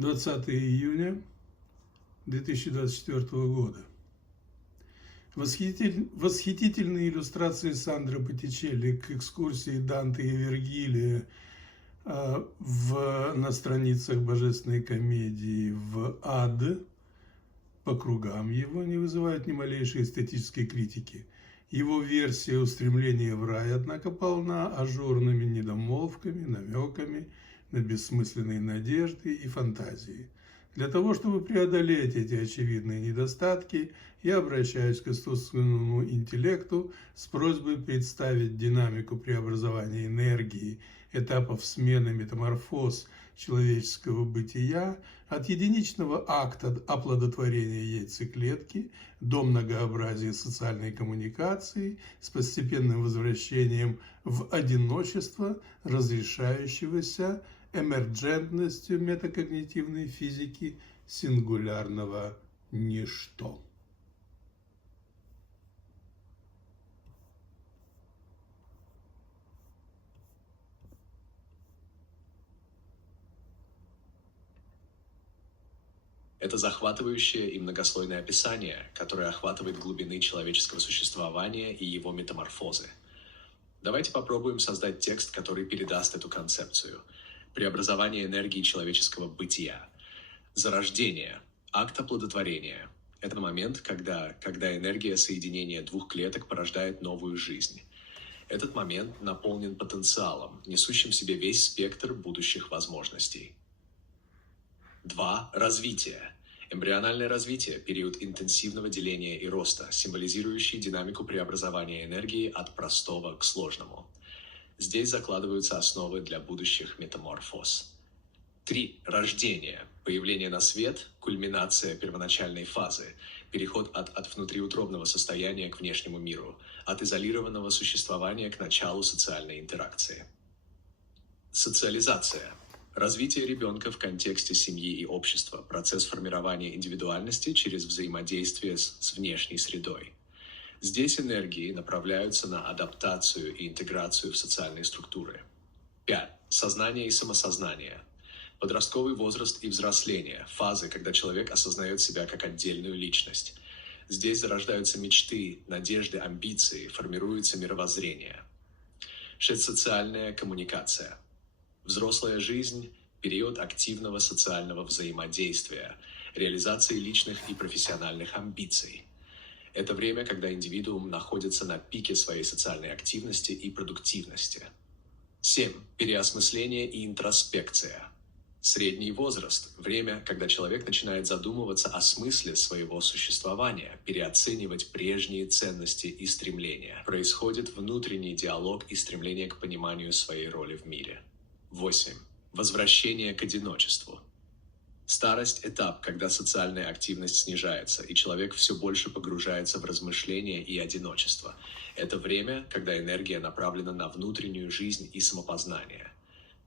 20 июня 2024 года. Восхитительные иллюстрации Сандро Боттичелли к экскурсии Данте и Вергилия на страницах Божественной комедии в ад по кругам его не вызывают ни малейшей эстетической критики. Его версия устремления в рай, однако, полна ажурными недомолвками, намеками на бессмысленные надежды и фантазии. Для того, чтобы преодолеть эти очевидные недостатки, я обращаюсь к искусственному интеллекту с просьбой представить динамику преобразования энергии, этапов смены метаморфоз человеческого бытия от единичного акта оплодотворения яйцеклетки до многообразия социальной коммуникации с постепенным возвращением в одиночество, разрешающегося эмерджентностью метакогнитивной физики сингулярного ничто. Это захватывающее и многослойное описание, которое охватывает глубины человеческого существования и его метаморфозы. Давайте попробуем создать текст, который передаст эту концепцию. Преобразование энергии человеческого бытия. Зарождение. Акт оплодотворения. Это момент, когда энергия соединения двух клеток порождает новую жизнь. Этот момент наполнен потенциалом, несущим в себе весь спектр будущих возможностей. 2. Развитие. Эмбриональное развитие – период интенсивного деления и роста, символизирующий динамику преобразования энергии от простого к сложному. Здесь закладываются основы для будущих метаморфоз. 3. Рождение. Появление на свет, кульминация первоначальной фазы, переход от внутриутробного состояния к внешнему миру, от изолированного существования к началу социальной интеракции. Социализация. Развитие ребенка в контексте семьи и общества, процесс формирования индивидуальности через взаимодействие с внешней средой. Здесь энергии направляются на адаптацию и интеграцию в социальные структуры. 5. Сознание и самосознание. Подростковый возраст и взросление, фазы, когда человек осознает себя как отдельную личность. Здесь зарождаются мечты, надежды, амбиции, формируется мировоззрение. 6. Социальная коммуникация. Взрослая жизнь – период активного социального взаимодействия, реализации личных и профессиональных амбиций. Это время, когда индивидуум находится на пике своей социальной активности и продуктивности. 7. Переосмысление и интроспекция. Средний возраст – время, когда человек начинает задумываться о смысле своего существования, переоценивать прежние ценности и стремления. Происходит внутренний диалог и стремление к пониманию своей роли в мире. 8. Возвращение к одиночеству. Старость – этап, когда социальная активность снижается, и человек все больше погружается в размышления и одиночество. Это время, когда энергия направлена на внутреннюю жизнь и самопознание.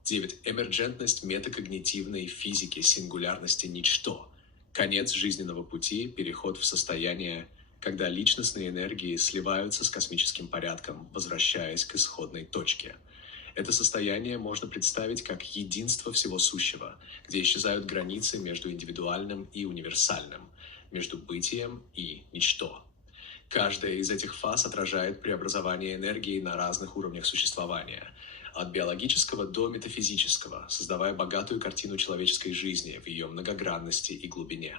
9. Эмерджентность метакогнитивной физики сингулярности ничто. Конец жизненного пути, переход в состояние, когда личностные энергии сливаются с космическим порядком, возвращаясь к исходной точке. Это состояние можно представить как единство всего сущего, где исчезают границы между индивидуальным и универсальным, между бытием и ничто. Каждая из этих фаз отражает преобразование энергии на разных уровнях существования, от биологического до метафизического, создавая богатую картину человеческой жизни в ее многогранности и глубине.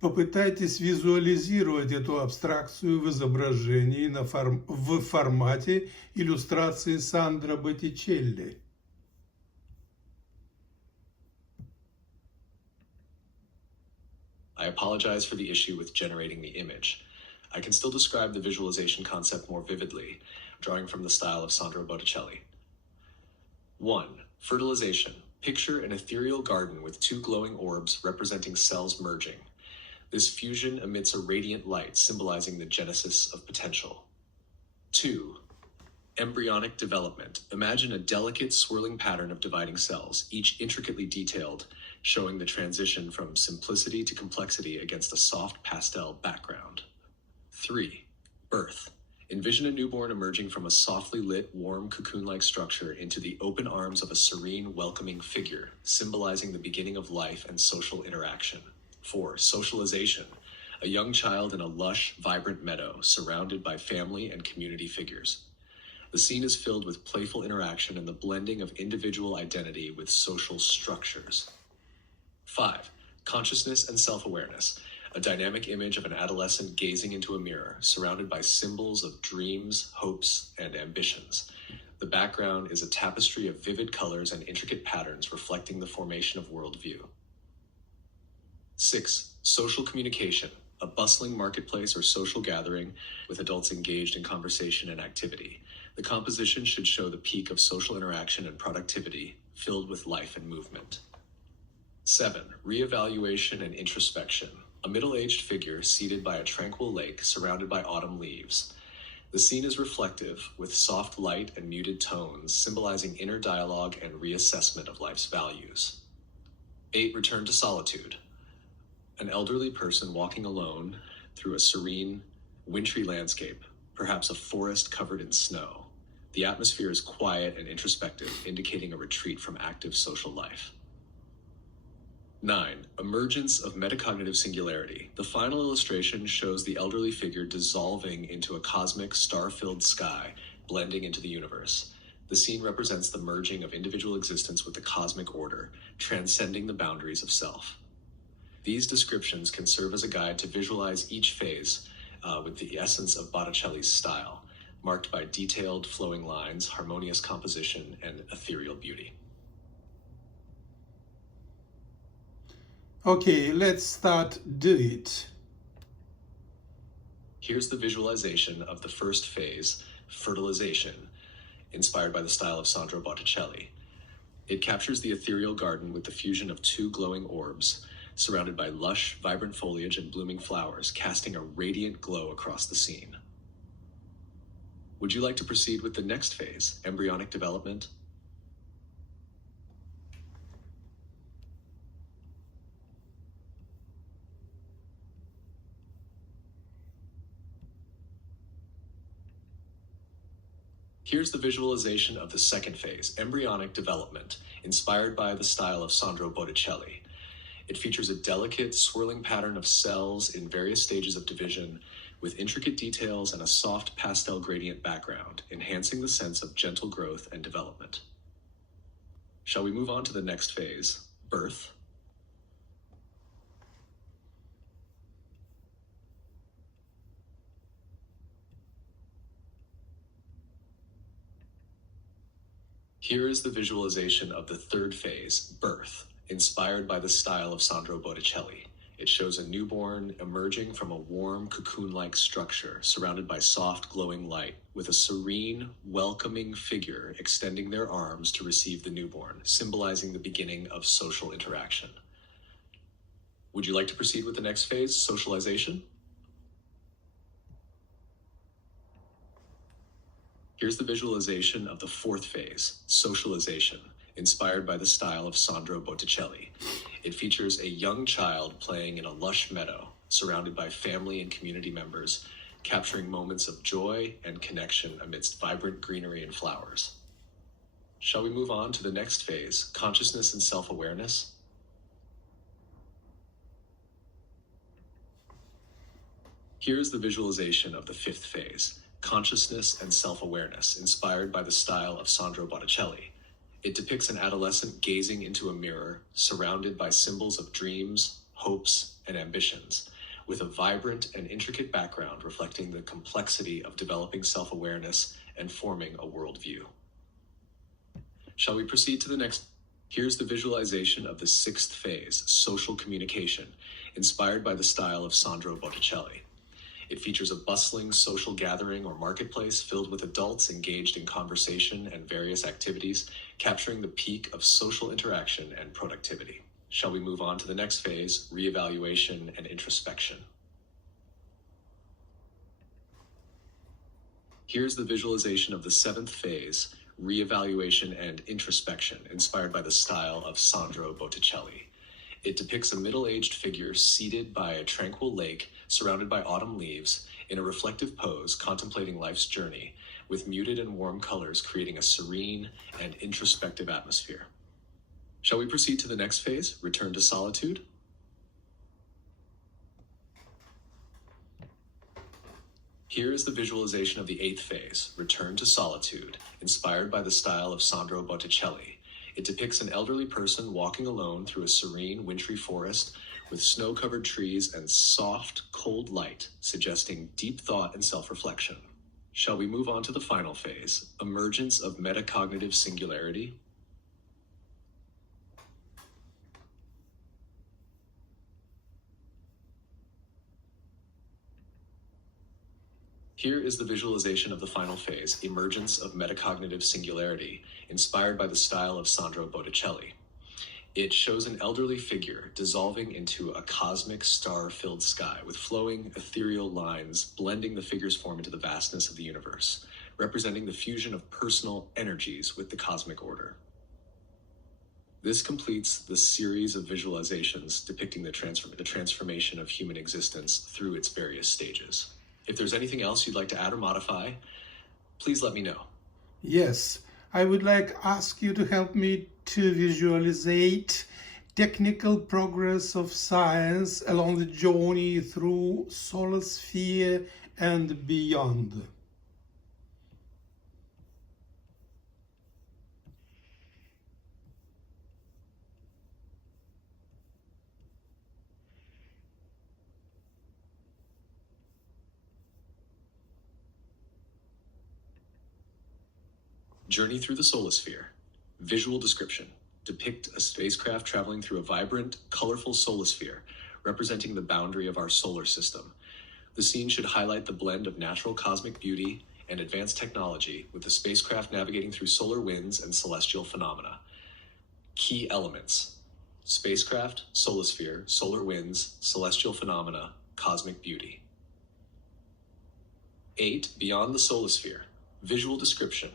Попытайтесь визуализировать эту абстракцию в изображении в формате иллюстрации Сандро Боттичелли. I apologize for the issue with generating the image. I can still describe the visualization concept more vividly, drawing from the style of Sandro Bottичелли. 1. Fertilization. Picture an ethereal garden with two glowing orbs representing cells merging. This fusion emits a radiant light symbolizing the genesis of potential. 2. Embryonic development. Imagine a delicate swirling pattern of dividing cells, each intricately detailed, showing the transition from simplicity to complexity against a soft pastel background. 3. Birth. Envision a newborn emerging from a softly lit, warm, cocoon-like structure into the open arms of a serene, welcoming figure, symbolizing the beginning of life and social interaction. 4. Socialization. A young child in a lush, vibrant meadow, surrounded by family and community figures. The scene is filled with playful interaction and the blending of individual identity with social structures. 5. Consciousness and self-awareness. A dynamic image of an adolescent gazing into a mirror, surrounded by symbols of dreams, hopes, and ambitions. The background is a tapestry of vivid colors and intricate patterns reflecting the formation of worldview. 6. Social communication. A bustling marketplace or social gathering with adults engaged in conversation and activity. The composition should show the peak of social interaction and productivity, filled with life and movement. 7. Reevaluation and introspection. A middle-aged figure seated by a tranquil lake surrounded by autumn leaves. The scene is reflective, with soft light and muted tones, symbolizing inner dialogue and reassessment of life's values. 8. Return to solitude. An elderly person walking alone through a serene, wintry landscape, perhaps a forest covered in snow. The atmosphere is quiet and introspective, indicating a retreat from active social life. 9. Emergence of metacognitive singularity. The final illustration shows the elderly figure dissolving into a cosmic, star-filled sky, blending into the universe. The scene represents the merging of individual existence with the cosmic order, transcending the boundaries of self. These descriptions can serve as a guide to visualize each phase with the essence of Botticelli's style, marked by detailed flowing lines, harmonious composition, and ethereal beauty. Okay, let's start do it. Here's the visualization of the first phase, fertilization, inspired by the style of Sandro Bottичелли. It captures the ethereal garden with the fusion of two glowing orbs, surrounded by lush, vibrant foliage and blooming flowers, casting a radiant glow across the scene. Would you like to proceed with the next phase, embryonic development? Here's the visualization of the second phase, embryonic development, inspired by the style of Sandro Bottичелli. It features a delicate, swirling pattern of cells in various stages of division, with intricate details and a soft pastel gradient background, enhancing the sense of gentle growth and development. Shall we move on to the next phase, birth? Here is the visualization of the third phase, birth, inspired by the style of Sandro Bottичelli. It shows a newborn emerging from a warm, cocoon-like structure surrounded by soft, glowing light, with a serene, welcoming figure extending their arms to receive the newborn, symbolizing the beginning of social interaction. Would you like to proceed with the next phase, socialization? Here's the visualization of the fourth phase, socialization, inspired by the style of Sandro Bottичelli. It features a young child playing in a lush meadow, surrounded by family and community members, capturing moments of joy and connection amidst vibrant greenery and flowers. Shall we move on to the next phase, consciousness and self-awareness? Here's the visualization of the fifth phase, consciousness and self-awareness, inspired by the style of Sandro Bottичelli. It depicts an adolescent gazing into a mirror, surrounded by symbols of dreams, hopes, and ambitions, with a vibrant and intricate background reflecting the complexity of developing self-awareness and forming a worldview. Shall we proceed to the next? Here's the visualization of the sixth phase, social communication, inspired by the style of Sandro Bottичelli. It features a bustling social gathering or marketplace filled with adults engaged in conversation and various activities, capturing the peak of social interaction and productivity. Shall we move on to the next phase, reevaluation and introspection? Here's the visualization of the seventh phase, reevaluation and introspection, inspired by the style of Sandro Bottичelli. It depicts a middle-aged figure seated by a tranquil lake surrounded by autumn leaves in a reflective pose contemplating life's journey, with muted and warm colors creating a serene and introspective atmosphere. Shall we proceed to the next phase, return to solitude? Here is the visualization of the eighth phase, return to solitude, inspired by the style of Sandro Bottичелли. It depicts an elderly person walking alone through a serene, wintry forest with snow-covered trees and soft, cold light, suggesting deep thought and self-reflection. Shall we move on to the final phase, emergence of metacognitive singularity? Here is the visualization of the final phase, emergence of metacognitive singularity, inspired by the style of Sandro Bottичелli. It shows an elderly figure dissolving into a cosmic star-filled sky with flowing ethereal lines blending the figure's form into the vastness of the universe, representing the fusion of personal energies with the cosmic order. This completes the series of visualizations depicting the transformation of human existence through its various stages. If there's anything else you'd like to add or modify, please let me know. Yes, I would like to ask you to help me to visualize technical progress of science along the journey through solar sphere and beyond. Journey through the solar sphere. Visual description. Depict a spacecraft traveling through a vibrant, colorful solar sphere, representing the boundary of our solar system. The scene should highlight the blend of natural cosmic beauty and advanced technology, with the spacecraft navigating through solar winds and celestial phenomena. Key elements: spacecraft, solar sphere, solar winds, celestial phenomena, cosmic beauty. 8. Beyond the solar sphere. Visual description.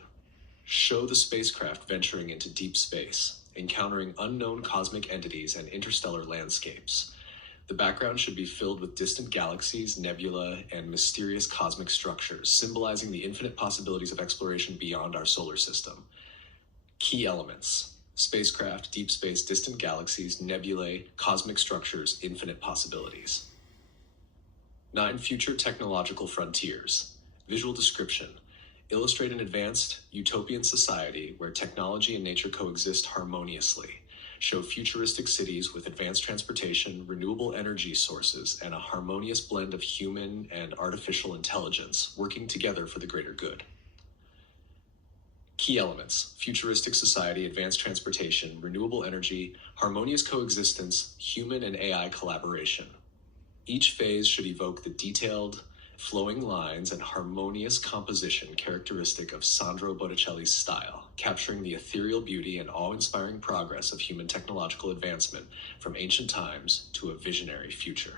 Show the spacecraft venturing into deep space, encountering unknown cosmic entities and interstellar landscapes. The background should be filled with distant galaxies, nebula, and mysterious cosmic structures, symbolizing the infinite possibilities of exploration beyond our solar system. Key elements: spacecraft, deep space, distant galaxies, nebulae, cosmic structures, infinite possibilities. 9. Future technological frontiers. Visual description. Illustrate an advanced, utopian society where technology and nature coexist harmoniously. Show futuristic cities with advanced transportation, renewable energy sources, and a harmonious blend of human and artificial intelligence working together for the greater good. Key elements: futuristic society, advanced transportation, renewable energy, harmonious coexistence, human and AI collaboration. Each phase should evoke the detailed, flowing lines and harmonious composition characteristic of Sandro Botticelli's style, capturing the ethereal beauty and awe-inspiring progress of human technological advancement from ancient times to a visionary future.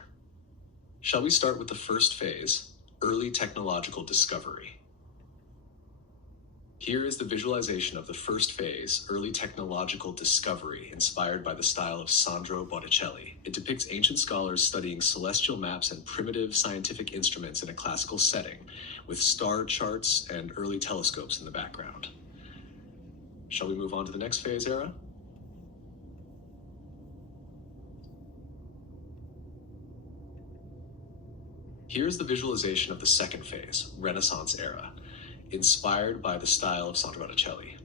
Shall we start with the first phase, early technological discovery? Here is the visualization of the first phase, early technological discovery, inspired by the style of Sandro Botticelli. It depicts ancient scholars studying celestial maps and primitive scientific instruments in a classical setting, with star charts and early telescopes in the background. Shall we move on to the next phase era? Here's the visualization of the second phase, Renaissance era, inspired by the style of Sandro Bottичелli.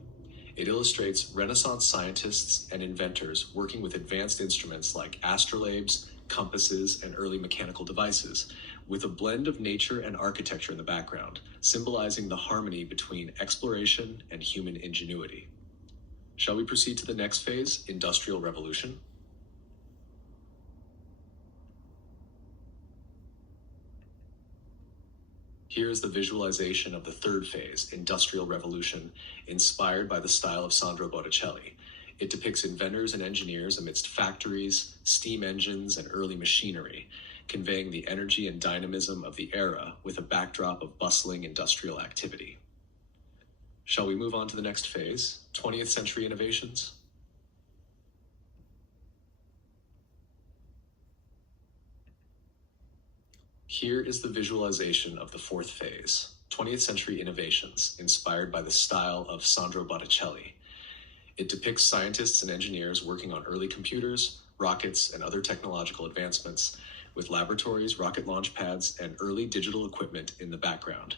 It illustrates Renaissance scientists and inventors working with advanced instruments like astrolabes, compasses, and early mechanical devices, with a blend of nature and architecture in the background, symbolizing the harmony between exploration and human ingenuity. Shall we proceed to the next phase, Industrial Revolution? Here is the visualization of the third phase, Industrial Revolution, inspired by the style of Sandro Botticelli. It depicts inventors and engineers amidst factories, steam engines, and early machinery, conveying the energy and dynamism of the era with a backdrop of bustling industrial activity. Shall we move on to the next phase, 20th century innovations? Here is the visualization of the fourth phase, 20th century innovations, inspired by the style of Sandro Bottичелли. It depicts scientists and engineers working on early computers, rockets, and other technological advancements, with laboratories, rocket launch pads, and early digital equipment in the background,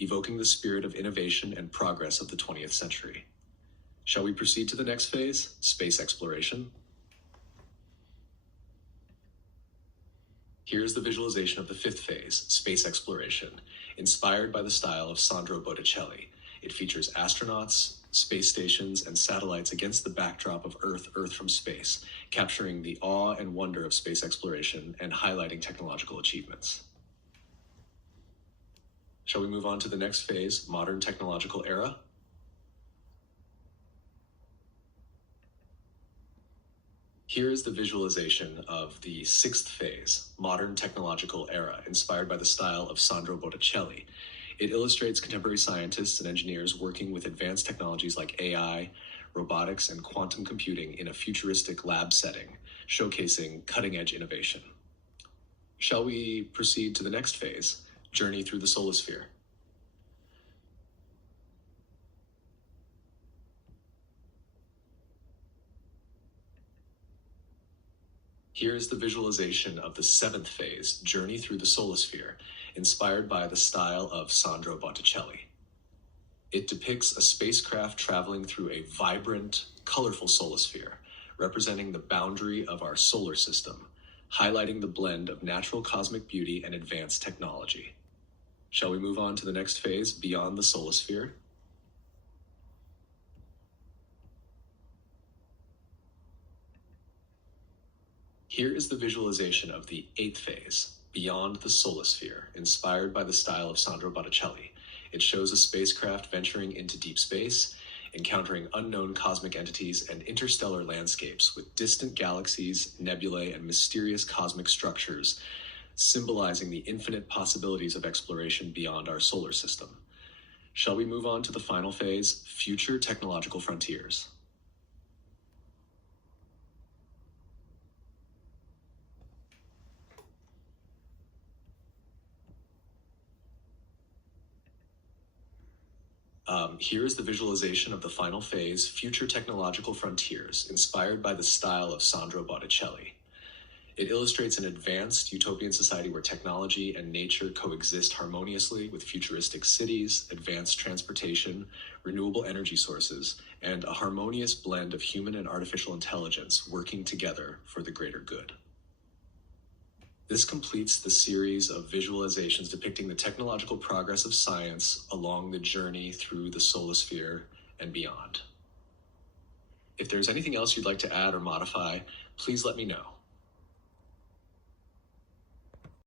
evoking the spirit of innovation and progress of the 20th century. Shall we proceed to the next phase, space exploration? Here's the visualization of the fifth phase, space exploration, inspired by the style of Sandro Bottичелli. It features astronauts, space stations, and satellites against the backdrop of Earth from space, capturing the awe and wonder of space exploration and highlighting technological achievements. Shall we move on to the next phase, modern technological era? Here is the visualization of the sixth phase, modern technological era, inspired by the style of Sandro Bottичелli. It illustrates contemporary scientists and engineers working with advanced technologies like AI, robotics, and quantum computing in a futuristic lab setting, showcasing cutting-edge innovation. Shall we proceed to the next phase, journey through the solar sphere? Here is the visualization of the seventh phase, journey through the solar sphere, inspired by the style of Sandro Bottичelli. It depicts a spacecraft traveling through a vibrant, colorful solar sphere, representing the boundary of our solar system, highlighting the blend of natural cosmic beauty and advanced technology. Shall we move on to the next phase, beyond the solar sphere? Here is the visualization of the eighth phase, beyond the solar sphere, inspired by the style of Sandro Bottичelli. It shows a spacecraft venturing into deep space, encountering unknown cosmic entities and interstellar landscapes with distant galaxies, nebulae, and mysterious cosmic structures, symbolizing the infinite possibilities of exploration beyond our solar system. Shall we move on to the final phase, future technological frontiers? Here is the visualization of the final phase, future technological frontiers, inspired by the style of Sandro Bottичelli. It illustrates an advanced utopian society where technology and nature coexist harmoniously with futuristic cities, advanced transportation, renewable energy sources, and a harmonious blend of human and artificial intelligence working together for the greater good. This completes the series of visualizations depicting the technological progress of science along the journey through the solar sphere and beyond. If there's anything else you'd like to add or modify, please let me know.